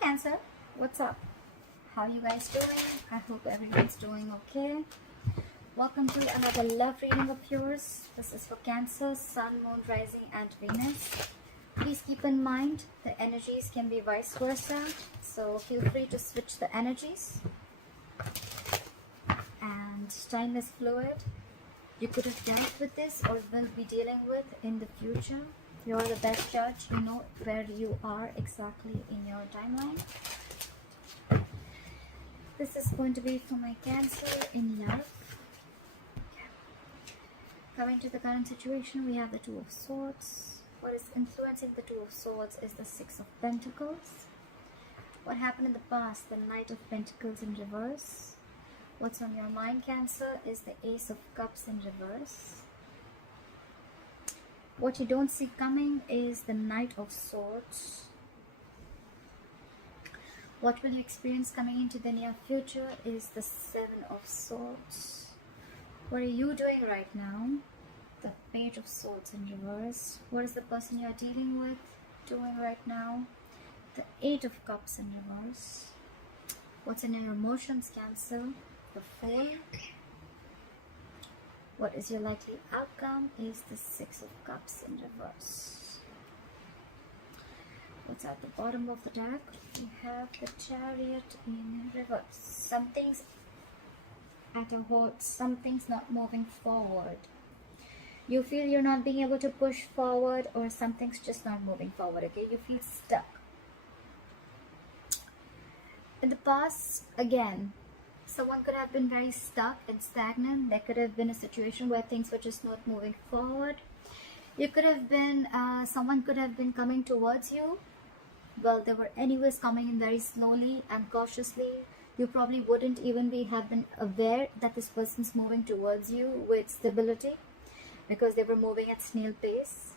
Cancer, what's up? How you guys doing? I hope everyone's doing okay. Welcome to another love reading of yours. This is for Cancer, Sun, Moon, Rising and Venus. Please keep in mind the energies can be vice versa, so feel free to switch the energies. And time is fluid. You could have dealt with this or will be dealing with in the future. You're the best judge. You know where you are exactly in your timeline. This is going to be for my Cancer in love. Coming to the current situation, we have the Two of Swords. What is influencing the Two of Swords is the Six of Pentacles. What happened in the past, the Knight of Pentacles in reverse. What's on your mind, Cancer, is the Ace of Cups in reverse. What you don't see coming is the Knight of Swords. What will you experience coming into the near future is the Seven of Swords. What are you doing right now? The Page of Swords in reverse. What is the person you're dealing with doing right now? The Eight of Cups in reverse. What's in your emotions, Cancer? The Fool. What is your likely outcome is the Six of Cups in reverse. What's at the bottom of the deck? We have the Chariot in reverse. Something's at a halt, something's not moving forward. You feel you're not being able to push forward, or something's just not moving forward, okay? You feel stuck. In the past, again, someone could have been very stuck and stagnant. There could have been a situation where things were just not moving forward. You could have been, someone could have been coming towards you. Well, they were anyways coming in very slowly and cautiously. You probably wouldn't even have been aware that this person's moving towards you with stability, because they were moving at snail pace.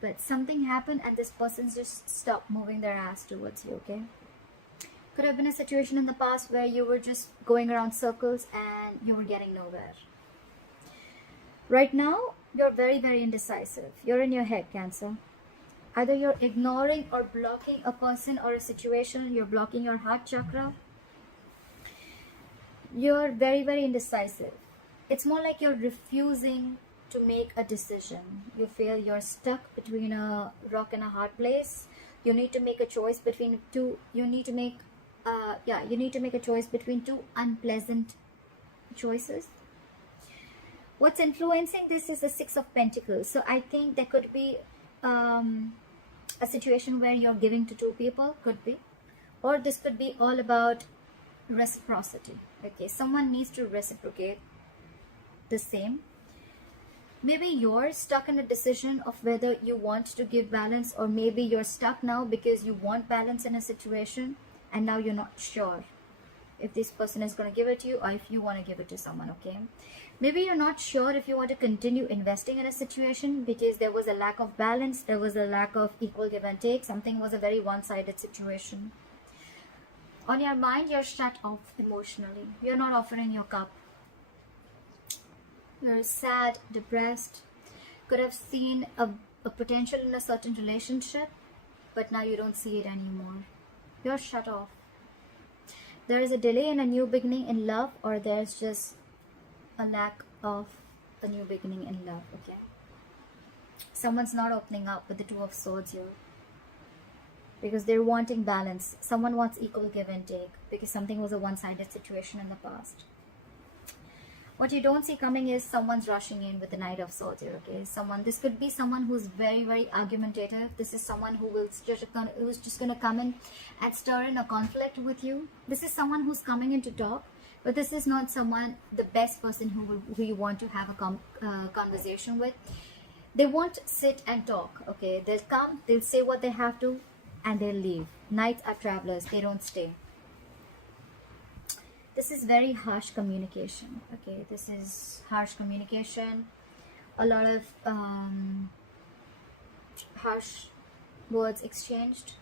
But something happened and this person just stopped moving their ass towards you, okay? Could have been a situation in the past where you were just going around circles and you were getting nowhere. Right now, you're very, very indecisive. You're in your head, Cancer. Either you're ignoring or blocking a person or a situation. You're blocking your heart chakra. You're very, very indecisive. It's more like you're refusing to make a decision. You feel you're stuck between a rock and a hard place. You need to make a choice between two. You need to make a choice between two unpleasant choices. What's influencing this is the Six of Pentacles. So I think there could be a situation where you're giving to two people, could be, or this could be all about reciprocity. Okay, someone needs to reciprocate the same. Maybe you're stuck in a decision of whether you want to give balance, or maybe you're stuck now because you want balance in a situation and now you're not sure if this person is going to give it to you or if you want to give it to someone, okay? Maybe you're not sure if you want to continue investing in a situation because there was a lack of balance, there was a lack of equal give and take, something was a very one-sided situation. On your mind, you're shut off emotionally. You're not offering your cup. You're sad, depressed. Could have seen a potential in a certain relationship, but now you don't see it anymore. You're shut off. There is a delay in a new beginning in love, or there's just a lack of a new beginning in love, okay? Someone's not opening up with the Two of Swords here, because they're wanting balance. Someone wants equal give and take because something was a one-sided situation in the past. What you don't see coming is someone's rushing in with the Knight of Swords here, okay? This could be someone who's very, very argumentative. This is someone who's just going to come in and stir in a conflict with you. This is someone who's coming in to talk, but this is not someone, the best person who you want to have a conversation with. They won't sit and talk, okay? They'll come, they'll say what they have to, and they'll leave. Knights are travelers, they don't stay. This is very harsh communication, okay? This is harsh communication, a lot of harsh words exchanged.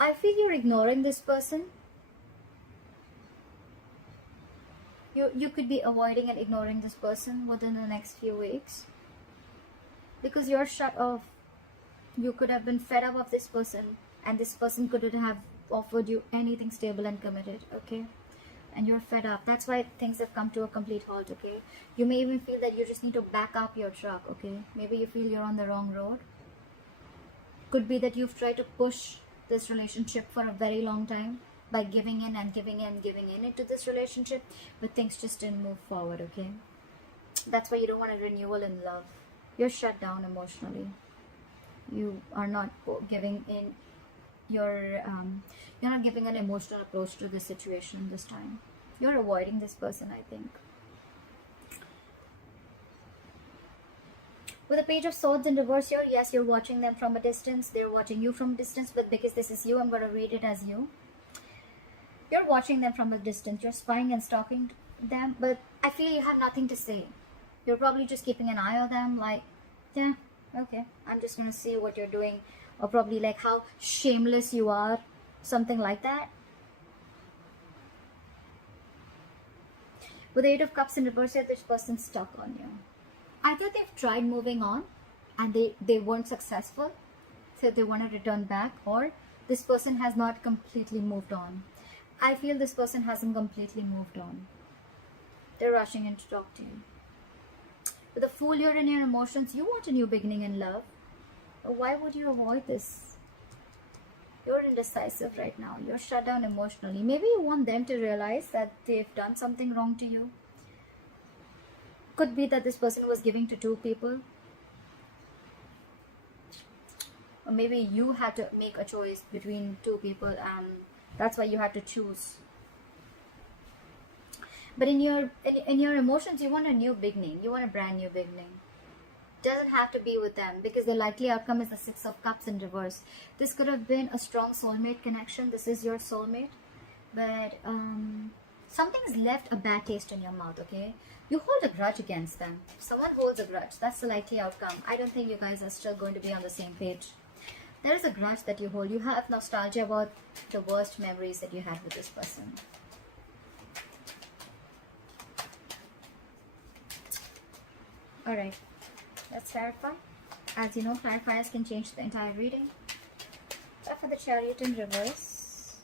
I feel you're ignoring this person. You could be avoiding and ignoring this person within the next few weeks because you're shut off. You could have been fed up of this person, and this person couldn't have offered you anything stable and committed, okay? And you're fed up. That's why things have come to a complete halt, okay? You may even feel that you just need to back up your truck, okay? Maybe you feel you're on the wrong road. Could be that you've tried to push this relationship for a very long time by giving in and giving in and giving in into this relationship, but things just didn't move forward, okay? That's why you don't want a renewal in love. You're shut down emotionally. You are not giving in you're not giving an emotional approach to the situation this time. You're avoiding this person, I think. With the Page of Swords in reverse here, yes, you're watching them from a distance. They're watching you from a distance, but because this is you, I'm going to read it as you. You're watching them from a distance. You're spying and stalking them, but I feel you have nothing to say. You're probably just keeping an eye on them, like, yeah, okay, I'm just going to see what you're doing. Or probably like how shameless you are, something like that. With the Eight of Cups in reverse here, this person's stuck on you. Either they've tried moving on and they weren't successful, so they want to return back, or this person has not completely moved on. I feel this person hasn't completely moved on. They're rushing in to talk to you. With the Fool here in your emotions, you want a new beginning in love. Why would you avoid this? You're indecisive right now. You're shut down emotionally. Maybe you want them to realize that they've done something wrong to you. Could be that this person was giving to two people. Or maybe you had to make a choice between two people and that's why you had to choose. But in your emotions, you want a new beginning. You want a brand new beginning. Doesn't have to be with them because the likely outcome is the Six of Cups in reverse. This could have been a strong soulmate connection. This is your soulmate, but something's left a bad taste in your mouth, okay? You hold a grudge against them. Someone holds a grudge. That's the likely outcome. I don't think you guys are still going to be on the same page. There is a grudge that you hold. You have nostalgia about the worst memories that you had with this person. Alright. Let's clarify. As you know, clarifiers can change the entire reading. So for the Chariot in reverse.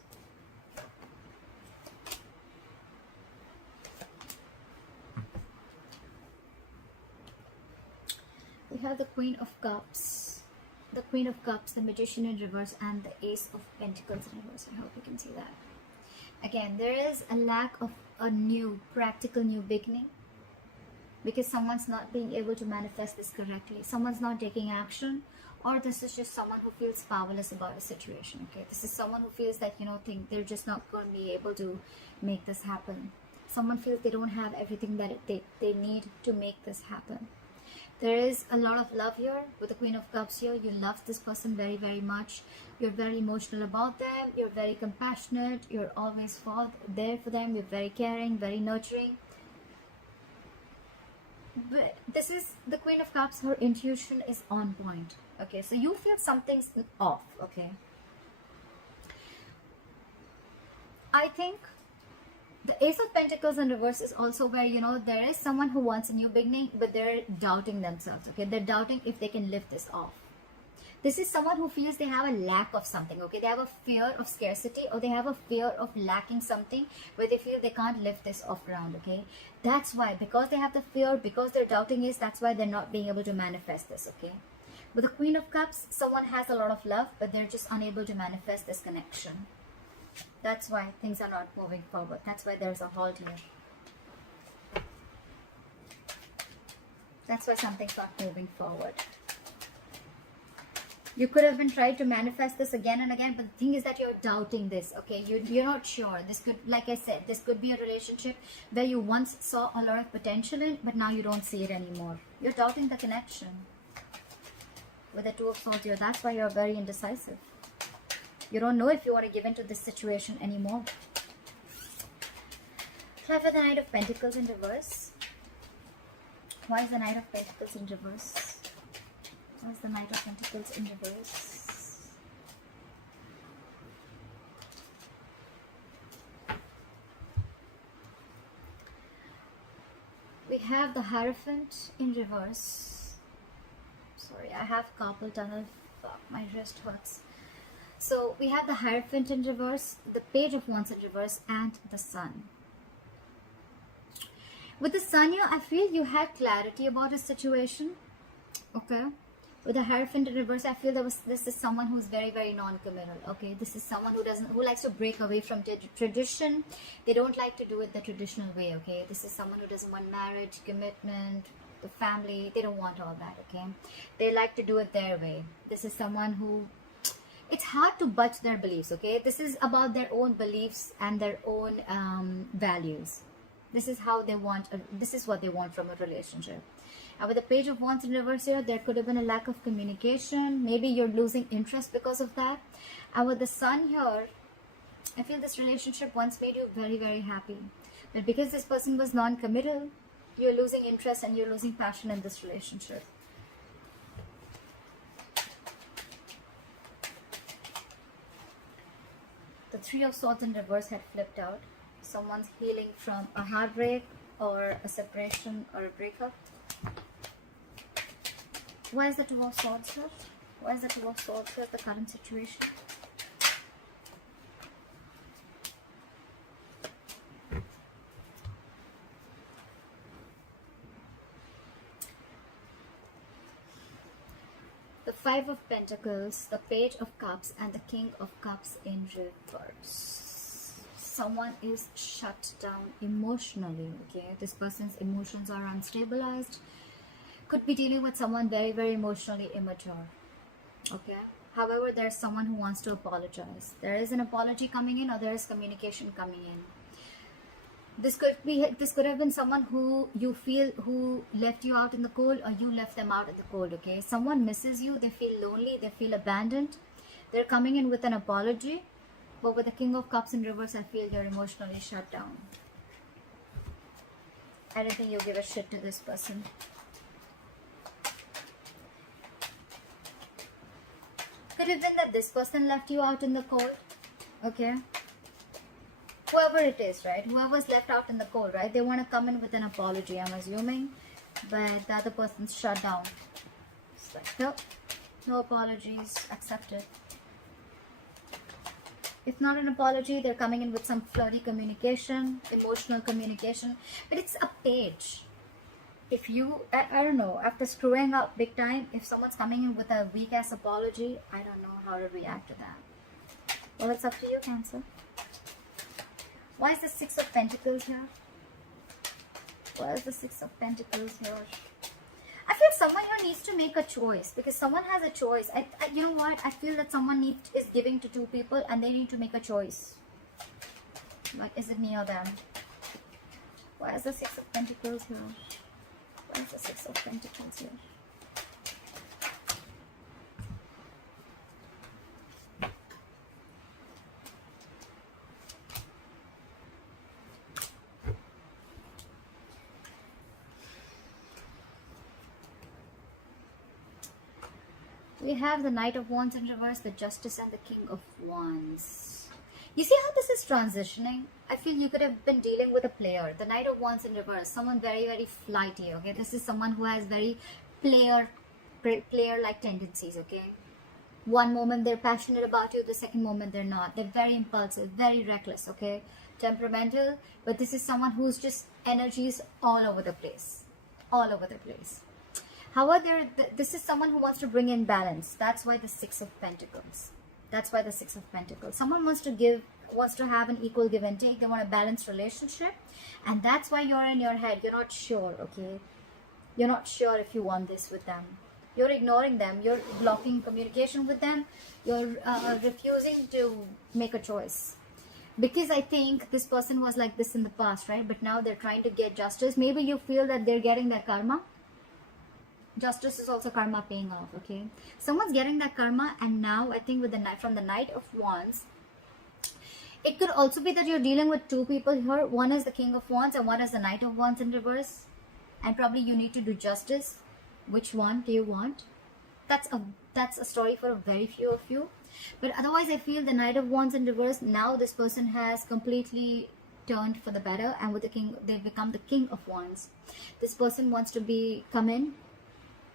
We have the Queen of Cups. The Queen of Cups, the Magician in reverse, and the Ace of Pentacles in reverse. I hope you can see that. Again, there is a lack of a new, practical new beginning. Because someone's not being able to manifest this correctly. Someone's not taking action. Or this is just someone who feels powerless about a situation. Okay, this is someone who feels that, think they're just not going to be able to make this happen. Someone feels they don't have everything that they need to make this happen. There is a lot of love here. With the Queen of Cups here, you love this person very, very much. You're very emotional about them. You're very compassionate. You're always there for them. You're very caring, very nurturing. But this is the Queen of Cups. Her intuition is on point. Okay, so you feel something's off. Okay, I think the Ace of Pentacles in reverse is also where there is someone who wants a new beginning, but they're doubting themselves. Okay, they're doubting if they can lift this off. This is someone who feels they have a lack of something, okay? They have a fear of scarcity, or they have a fear of lacking something where they feel they can't lift this off ground, okay? That's why, because they have the fear, because they're doubting is, that's why they're not being able to manifest this, okay? With the Queen of Cups, someone has a lot of love, but they're just unable to manifest this connection. That's why things are not moving forward. That's why there's a halt here. That's why something's not moving forward. You could have been trying to manifest this again and again, but the thing is that you're doubting this, okay? You're not sure. This could, like I said, this could be a relationship where you once saw a lot of potential in, but now you don't see it anymore. You're doubting the connection. With the Two of Swords here, that's why you're very indecisive. You don't know if you want to give into this situation anymore. Try for the Knight of Pentacles in reverse. Why is the Knight of Pentacles in reverse? Why is the Knight of Pentacles in reverse? We have the Hierophant in reverse. Sorry, I have carpal tunnel. Fuck. My wrist hurts. So we have the Hierophant in reverse, the Page of Wands in reverse, and the Sun. With the Sun here, I feel you had clarity about a situation. Okay. With the Hierophant in reverse, I feel this is someone who's very, very non-committal. Okay. This is someone who likes to break away from tradition. They don't like to do it the traditional way. Okay. This is someone who doesn't want marriage, commitment, the family. They don't want all that. Okay. They like to do it their way. This is someone who, it's hard to budge their beliefs. Okay. This is about their own beliefs and their own values. This is how they want, this is what they want from a relationship. And with the Page of Wands in reverse here, there could have been a lack of communication. Maybe you're losing interest because of that. And with the Sun here, I feel this relationship once made you very, very happy. But because this person was non-committal, you're losing interest and you're losing passion in this relationship. The Three of Swords in reverse had flipped out. Someone's healing from a heartbreak or a separation or a breakup. Why is the Two of Swords here? Why is the Two of Swords here, the current situation? The Five of Pentacles, the Page of Cups, and the King of Cups in reverse. Someone is shut down emotionally. Okay, this person's emotions are unstabilized. Could be dealing with someone very, very emotionally immature. Okay, however, there's someone who wants to apologize. There is an apology coming in, or there is communication coming in. This could have been someone who you feel who left you out in the cold, or you left them out in the cold. Okay, someone misses you, they feel lonely, they feel abandoned. They're coming in with an apology. But with the King of Cups in reverse, I feel you're emotionally shut down. I don't think you give a shit to this person. Could have been that this person left you out in the cold. Okay. Whoever it is, right? Whoever's left out in the cold, right? They want to come in with an apology, I'm assuming. But the other person's shut down. It's like, nope. No apologies accepted. If not an apology, they're coming in with some flirty communication, emotional communication. But it's a page. If you, I don't know, after screwing up big time, if someone's coming in with a weak-ass apology, I don't know how to react to that. Well, it's up to you, Cancer. Why is the Six of Pentacles here? Why is the Six of Pentacles here? I feel someone here needs to make a choice, because someone has a choice. You know what? I feel that someone is giving to two people and they need to make a choice. But is it me or them? Why is the Six of Pentacles here? Why is the Six of Pentacles here? We have the Knight of Wands in reverse, the Justice, and the King of Wands. You see how this is transitioning? I feel you could have been dealing with a player. The Knight of Wands in reverse, someone very, very flighty, okay? This is someone who has very player-like tendencies, okay? One moment they're passionate about you, the second moment they're not. They're very impulsive, very reckless, okay? Temperamental, but this is someone who's just energies all over the place. All over the place. However, this is someone who wants to bring in balance. That's why the Six of Pentacles. That's why the Six of Pentacles. Someone wants to have an equal give and take. They want a balanced relationship. And that's why you're in your head. You're not sure, okay? You're not sure if you want this with them. You're ignoring them. You're blocking communication with them. You're refusing to make a choice. Because I think this person was like this in the past, right? But now they're trying to get justice. Maybe you feel that they're getting their karma. Justice is also karma paying off, okay? Someone's getting that karma, and now I think with the from the Knight of Wands, it could also be that you're dealing with two people here. One is the King of Wands and one is the Knight of Wands in reverse. And probably you need to do justice. Which one do you want? That's a story for a very few of you. But otherwise, I feel the Knight of Wands in reverse, now this person has completely turned for the better, and with the King, they've become the King of Wands. This person wants to come in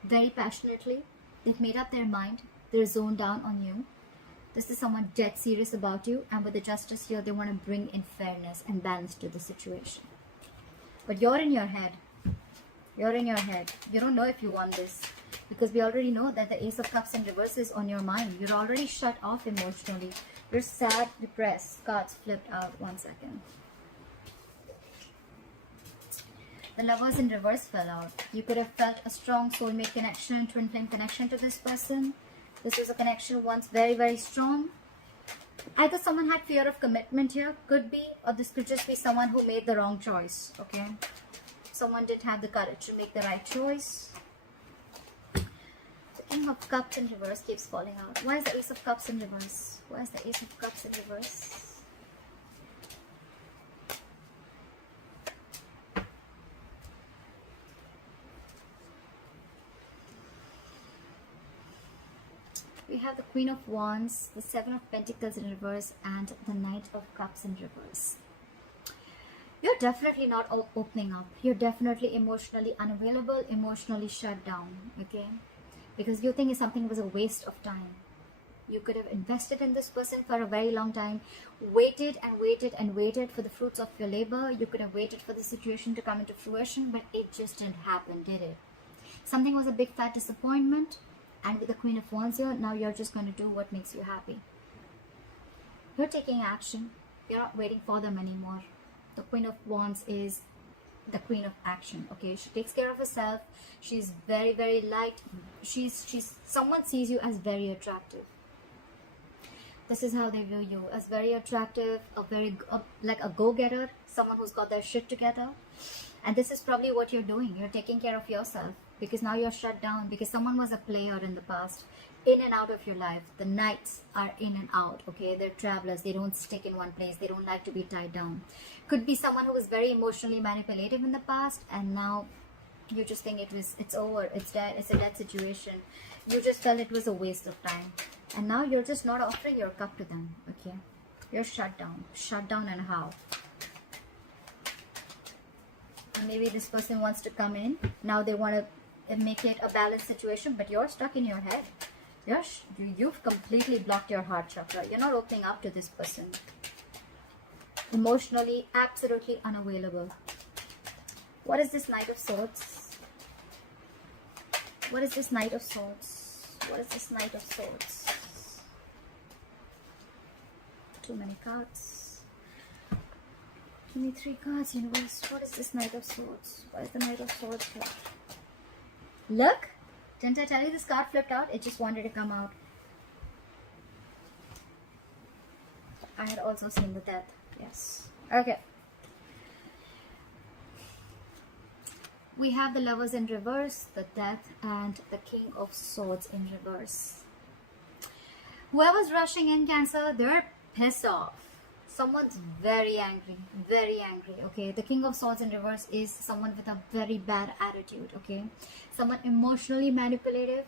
very passionately. They've made up their mind. They're zoned down on you. This is someone dead serious about you, and with the Justice here, they want to bring in fairness and balance to the situation. But you're in your head. You're in your head. You don't know if you want this, because we already know that the Ace of Cups in reverse is on your mind. You're already shut off emotionally. You're sad, depressed. Cards flipped out. 1 second. The Lovers in reverse fell out. You could have felt a strong soulmate connection, twin flame connection to this person. This was a connection once very, very strong. Either someone had fear of commitment here, could be, or this could just be someone who made the wrong choice, okay? Someone did have the courage to make the right choice. The King of Cups in reverse keeps falling out. Why is the Ace of Cups in reverse? Why is the Ace of Cups in reverse? We have the Queen of Wands, the Seven of Pentacles in reverse, and the Knight of Cups in reverse. You're definitely not opening up. You're definitely emotionally unavailable, emotionally shut down, okay? Because you think something was a waste of time. You could have invested in this person for a very long time, waited and waited and waited for the fruits of your labor. You could have waited for the situation to come into fruition, but it just didn't happen, did it? Something was a big fat disappointment. And with the Queen of Wands here, now you're just going to do what makes you happy. You're taking action. You're not waiting for them anymore. The Queen of Wands is the Queen of action, okay? She takes care of herself. She's very, very light. Someone sees you as very attractive. This is how they view you, as very attractive, like a go-getter, someone who's got their shit together. And this is probably what you're doing. You're taking care of yourself. Because now you're shut down, because someone was a player in the past, in and out of your life. The knights are in and out, okay? They're travelers. They don't stick in one place. They don't like to be tied down. Could be someone who was very emotionally manipulative in the past, and now you just think it's over, it's dead, it's a dead situation. You just felt it was a waste of time, and now you're just not offering your cup to them, okay? You're shut down. Shut down, and how? And maybe this person wants to come in. Now they want to make it a balanced situation, but you're stuck in your head. You've completely blocked your heart chakra. You're not opening up to this person. Emotionally, absolutely unavailable. What is this Knight of Swords? What is this Knight of Swords? What is this Knight of Swords? Too many cards. Give me 3 cards, universe. What is this Knight of Swords? What is the Knight of Swords here? Look! Didn't I tell you this card flipped out? It just wanted to come out. I had also seen the Death. Yes. Okay. We have the Lovers in reverse, the Death, and the King of Swords in reverse. Whoever's rushing in, Cancer, they're pissed off. Someone's very angry, okay? The King of Swords in reverse is someone with a very bad attitude, okay? Someone emotionally manipulative.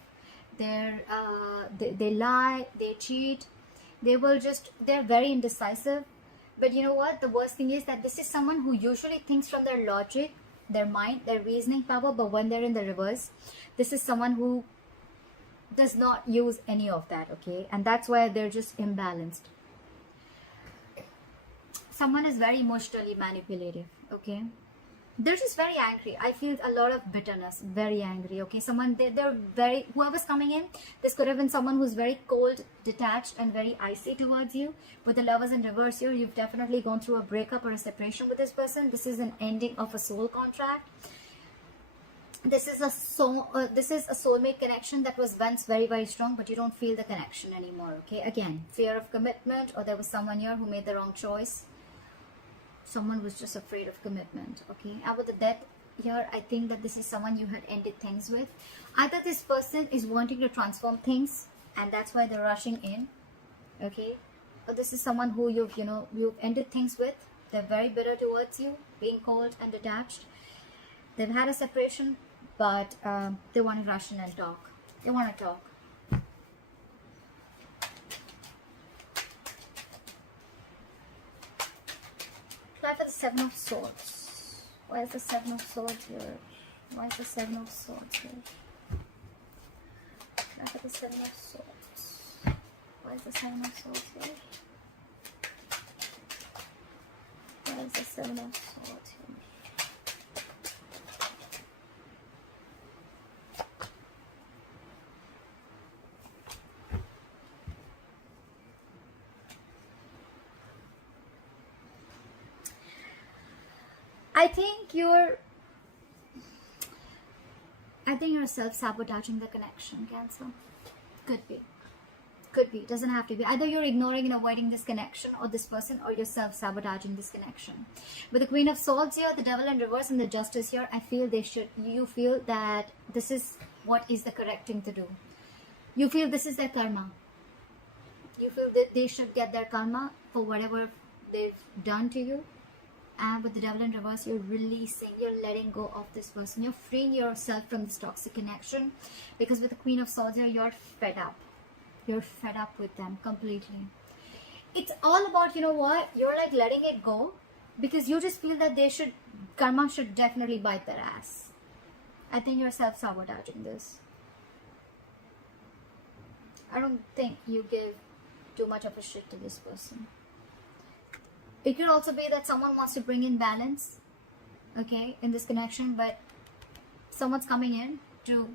They lie, they cheat, they're very indecisive. But you know what? The worst thing is that this is someone who usually thinks from their logic, their mind, their reasoning power, but when they're in the reverse, this is someone who does not use any of that, okay? And that's why they're just imbalanced. Someone is very emotionally manipulative, okay? They're just very angry. I feel a lot of bitterness, very angry, okay? They're very, whoever's coming in, this could have been someone who's very cold, detached, and very icy towards you. With the Lovers in reverse here, you've definitely gone through a breakup or a separation with this person. This is an ending of a soul contract. This is a soulmate connection that was once very, very strong, but you don't feel the connection anymore, okay? Again, fear of commitment, or there was someone here who made the wrong choice. Someone was just afraid of commitment, okay? And with the Death here, I think that this is someone you had ended things with. Either this person is wanting to transform things, and that's why they're rushing in, okay? Or this is someone who you've ended things with. They're very bitter towards you, being cold and detached. They've had a separation, but they want to rush in and talk. They want to talk. Try for the Seven of Swords. Why is the Seven of Swords here? Why is the Seven of Swords here? Try for the Seven of Swords. Why is the 7 of Swords here? Why is the 7 of Swords here? I think you're self-sabotaging the connection, Cancer. Could be. Could be. Doesn't have to be. Either you're ignoring and avoiding this connection or this person, or you're self-sabotaging this connection. With the Queen of Swords here, the Devil in reverse, and the Justice here, I feel you feel that this is what is the correct thing to do. You feel this is their karma. You feel that they should get their karma for whatever they've done to you. And with the Devil in reverse, you're releasing, you're letting go of this person. You're freeing yourself from this toxic connection. Because with the Queen of Swords here, you're fed up. You're fed up with them completely. It's all about, you know what? You're like letting it go. Because you just feel that karma should definitely bite their ass. I think you're self-sabotaging this. I don't think you give too much of a shit to this person. It could also be that someone wants to bring in balance, okay, in this connection, but someone's coming in to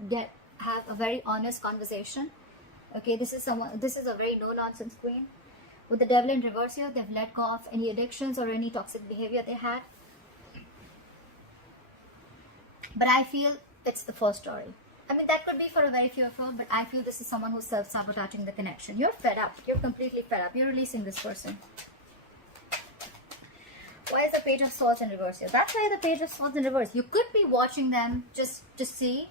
have a very honest conversation. Okay, this is a very no-nonsense queen. With the Devil in reverse here, they've let go of any addictions or any toxic behavior they had. But I feel it's the first story. I mean, that could be for a very few of you, but I feel this is someone who's self-sabotaging the connection. You're fed up. You're completely fed up. You're releasing this person. Why is the Page of Swords in reverse here? That's why the Page of Swords in reverse. You could be watching them just to see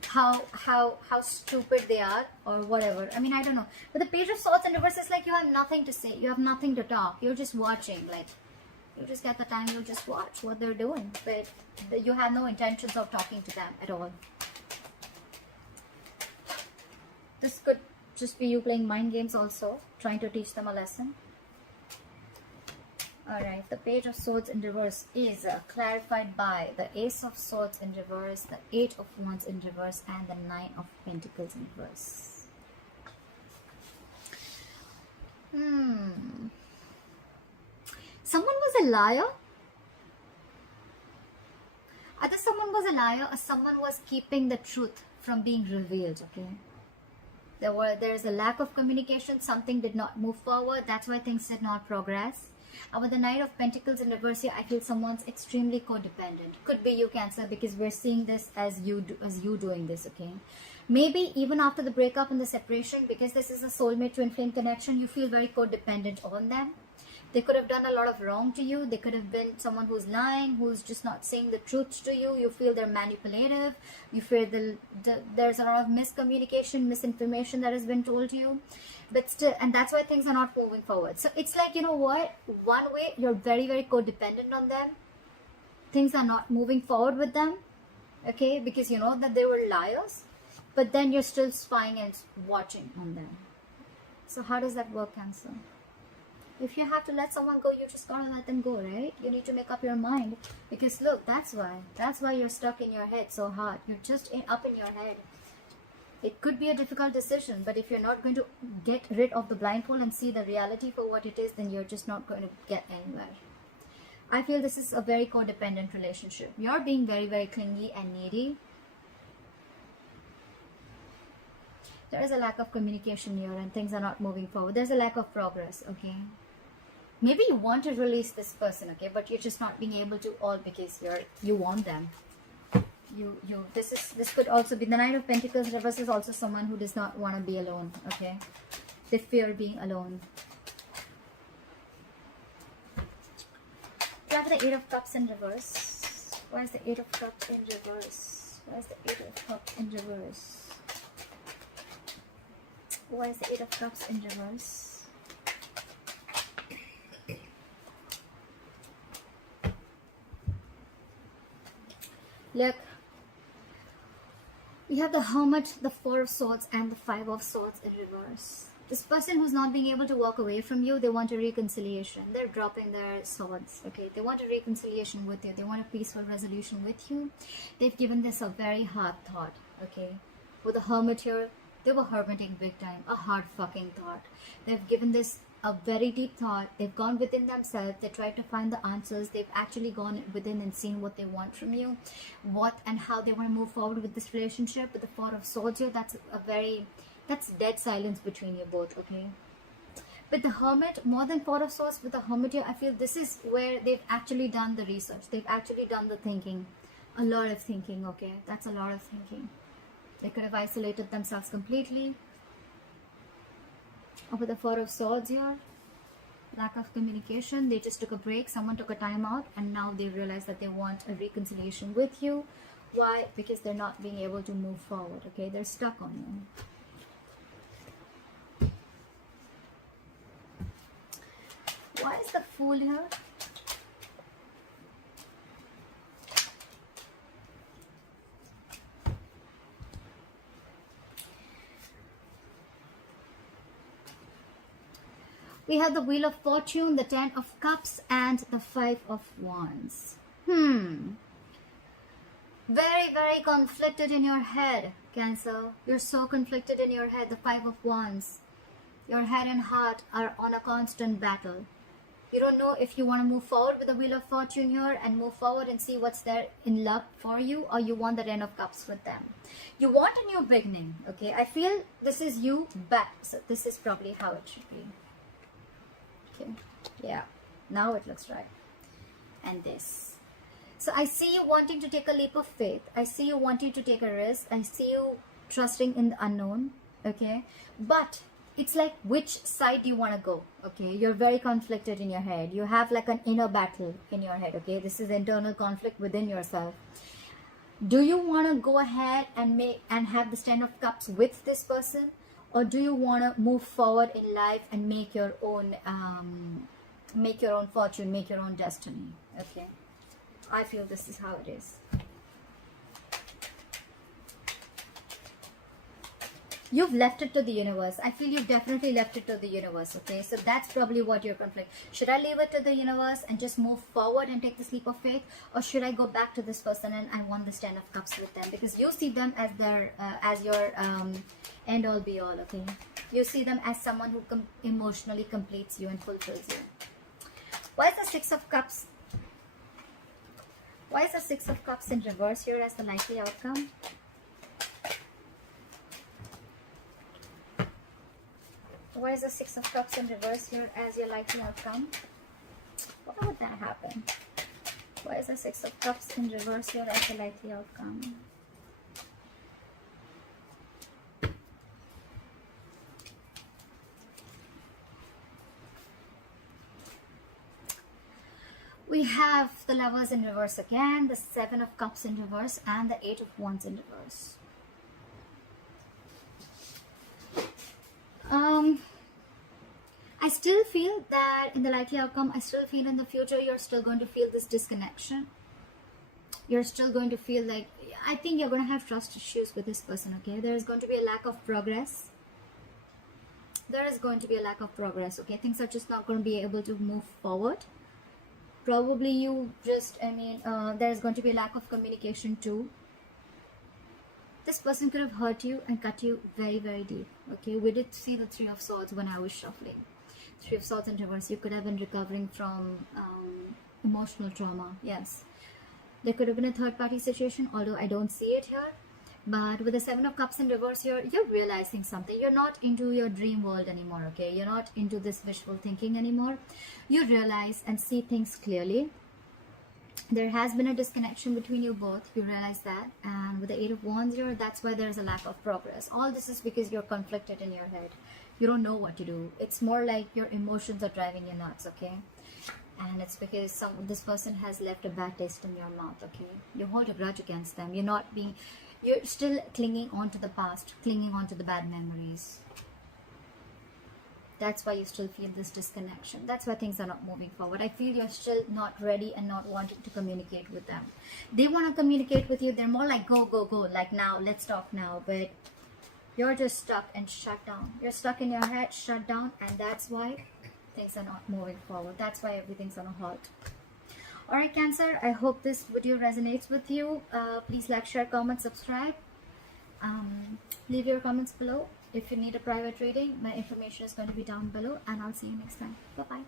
how stupid they are or whatever. I mean, I don't know. But the Page of Swords in reverse is like you have nothing to say. You have nothing to talk. You're just watching. Like, you just get the time. You just watch what they're doing. But you have no intentions of talking to them at all. This could just be you playing mind games also. Trying to teach them a lesson. Alright, the Page of Swords in reverse is clarified by the Ace of Swords in reverse, the 8 of Wands in reverse, and the 9 of Pentacles in reverse. Someone was a liar. Either someone was a liar or someone was keeping the truth from being revealed, okay? There's a lack of communication. Something did not move forward. That's why things did not progress. And with the Knight of Pentacles in reverse here, I feel someone's extremely codependent. Could be you, Cancer, because we're seeing this as you doing this, okay? Maybe even after the breakup and the separation, because this is a soulmate twin flame connection, you feel very codependent on them. They could have done a lot of wrong to you. They could have been someone who's lying, who's just not saying the truth to you. You feel they're manipulative. You feel there's a lot of miscommunication, misinformation that has been told to you. But still, and that's why things are not moving forward. So it's like, you know what? One way, you're very, very codependent on them. Things are not moving forward with them. Okay? Because you know that they were liars. But then you're still spying and watching on them. So how does that work, Cancer? If you have to let someone go, you just gotta let them go, right? You need to make up your mind. Because look, that's why you're stuck in your head so hard. You're just up in your head. It could be a difficult decision, but if you're not going to get rid of the blindfold and see the reality for what it is, then you're just not going to get anywhere. I feel this is a very codependent relationship. You're being very, very clingy and needy. There is a lack of communication here and things are not moving forward. There's a lack of progress, okay? Maybe you want to release this person, okay? But you're just not being able to all because you want them. This could also be the Knight of Pentacles reverse is also someone who does not want to be alone, okay? They fear being alone. We have the 8 of Cups in reverse. Why is the 8 of Cups in reverse? Why is the 8 of Cups in reverse? Why is the 8 of Cups in reverse? Look, we have the Hermit, the 4 of Swords, and the 5 of Swords in reverse. This person who's not being able to walk away from you, they want a reconciliation. They're dropping their swords, okay? They want a reconciliation with you. They want a peaceful resolution with you. They've given this a very hard thought, okay? With the Hermit here, They were hermiting big time, a hard fucking thought. They've given this a very deep thought. They've gone within themselves. They tried to find the answers. They've actually gone within and seen what they want from you, what and how they want to move forward with this relationship. With the Four of Swords here, that's dead silence between you both, okay? With the Hermit, more than Four of Swords, with the Hermit here, I feel this is where they've actually done the research. They've actually done the thinking. A lot of thinking, okay? That's a lot of thinking. They could have isolated themselves completely. Or with the Four of Swords here, lack of communication. They just took a break. Someone took a time out, and now they realize that they want a reconciliation with you. Why? Because they're not being able to move forward, okay? They're stuck on you. Why is the Fool here? We have the Wheel of Fortune, the Ten of Cups, and the Five of Wands. Very, very conflicted in your head, Cancer. You're so conflicted in your head. The Five of Wands. Your head and heart are on a constant battle. You don't know if you want to move forward with the Wheel of Fortune here and move forward and see what's there in luck for you, or you want the Ten of Cups with them. You want a new beginning, okay? I feel this is you back. So this is probably how it should be. Okay, yeah, now it looks right. And this. So I see you wanting to take a leap of faith. I see you wanting to take a risk. I see you trusting in the unknown, okay? But it's like, which side do you want to go, okay? You're very conflicted in your head. You have like an inner battle in your head, okay? This is internal conflict within yourself. Do you want to go ahead and have the Ten of Cups with this person? Or do you want to move forward in life and make your own fortune, make your own destiny, okay? I feel this is how it is. You've left it to the universe. I feel you've definitely left it to the universe, okay? So that's probably what your conflict. Should I leave it to the universe and just move forward and take this leap of faith? Or should I go back to this person and I want this Ten of Cups with them? Because you see them as their, as your end all be all, okay? You see them as someone who emotionally completes you and fulfills you. Why is the Six of Cups? Why is the Six of Cups in reverse here as the likely outcome? Why is the Six of Cups in reverse here as your likely outcome? Why would that happen? Why is the Six of Cups in reverse here as the likely outcome? We have the Lovers in reverse again, the Seven of Cups in reverse, and the Eight of Wands in reverse. I still feel that in the likely outcome, I still feel in the future, you're still going to feel this disconnection. You're still going to feel like, I think you're going to have trust issues with this person, okay? There is going to be a lack of progress. There is going to be a lack of progress, okay? Things are just not going to be able to move forward. Probably you just, there's going to be a lack of communication too. This person could have hurt you and cut you very, very deep, okay? We did see the Three of Swords when I was shuffling. Three of Swords in reverse. You could have been recovering from emotional trauma, yes. There could have been a third-party situation, although I don't see it here. But with the Seven of Cups in reverse here, you're realizing something. You're not into your dream world anymore, okay? You're not into this wishful thinking anymore. You realize and see things clearly. There has been a disconnection between you both. You realize that. And with the Eight of Wands here, that's why there's a lack of progress. All this is because you're conflicted in your head. You don't know what to do. It's more like your emotions are driving you nuts, okay? And it's because this person has left a bad taste in your mouth, okay? You hold a grudge against them. You're still clinging on to the past, clinging on to the bad memories. That's why you still feel this disconnection. That's why things are not moving forward. I feel you're still not ready and not wanting to communicate with them. They want to communicate with you. They're more like, go, go, go. Like now, let's talk now. But you're just stuck and shut down. You're stuck in your head, shut down. And that's why things are not moving forward. That's why everything's on a halt. Alright, Cancer, I hope this video resonates with you. Please like, share, comment, subscribe. Leave your comments below. If you need a private reading, my information is going to be down below, and I'll see you next time. Bye bye.